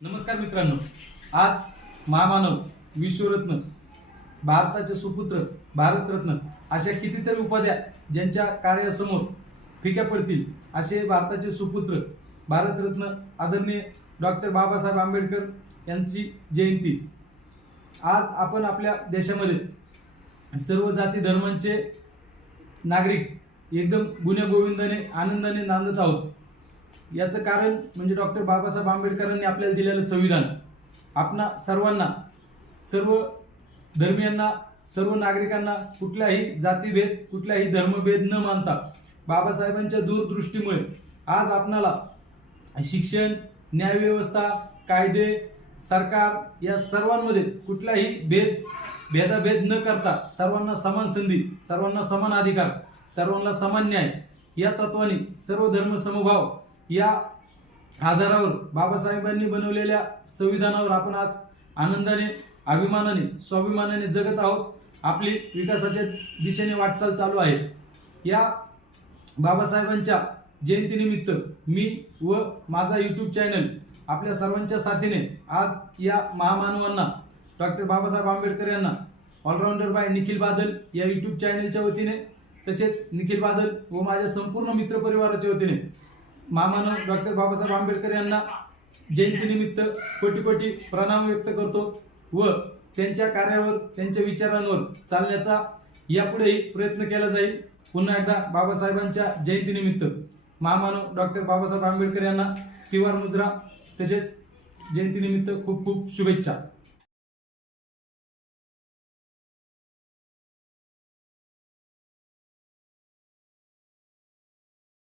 नमस्कार मित्रांनो. आज महामानव विश्वरत्न भारताचे सुपुत्र भारतरत्न अशा कितीतरी उपाध्या ज्यांच्या कार्यासमोर फिक्या पडतील असे भारताचे सुपुत्र भारतरत्न आदरणीय डॉक्टर बाबासाहेब आंबेडकर यांची जयंती. आज आपण आपल्या देशामध्ये सर्व जाती धर्मांचे नागरिक एकदम गुण्यागोविंदाने आनंदाने नांदत आहोत. याचं कारण म्हणजे डॉक्टर बाबासाहेब आंबेडकरांनी आपल्याला दिलेलं संविधान. आपणा सर्वांना सर्व धर्मियांना सर्व नागरिकांना कुठल्याही जातीभेद कुठल्याही धर्मभेद न मानता बाबासाहेबांच्या दूरदृष्टीमुळे आज आपणाला शिक्षण न्यायव्यवस्था कायदे सरकार या सर्वांमध्ये कुठलाही भेद भेदाभेद न करता सर्वांना समान संधी सर्वांना समान अधिकार सर्वांना समान न्याय या तत्वाने सर्व धर्म समभाव या आधारावर बाबासाहेबांनी बनवलेल्या संविधानावर आपण आज आनंदाने अभिमानाने स्वाभिमानाने जगत आहोत. आपली विकासाच्या दिशेने वाटचाल चालू आहे. या बाबासाहेबांच्या जयंतीनिमित्त मी व माझा यूट्यूब चॅनल आपल्या सर्वांच्या साथीने आज या महामानवांना डॉक्टर बाबासाहेब आंबेडकर यांना ऑलराऊंडर बाय निखिल बादल या यूट्यूब चॅनलच्या वतीने तसेच निखिल बादल व माझ्या संपूर्ण मित्रपरिवाराच्या वतीने महामानव डॉक्टर बाबासाहेब आंबेडकर यांना जयंतीनिमित्त कोटी कोटी प्रणाम व्यक्त करतो व त्यांच्या कार्यावर त्यांच्या विचारांवर चालण्याचा यापुढेही प्रयत्न केला जाईल. पुन्हा एकदा बाबासाहेबांच्या जयंतीनिमित्त महामानव डॉक्टर बाबासाहेब आंबेडकर यांना तिवार मुजरा तसेच जयंतीनिमित्त खूप खूप शुभेच्छा.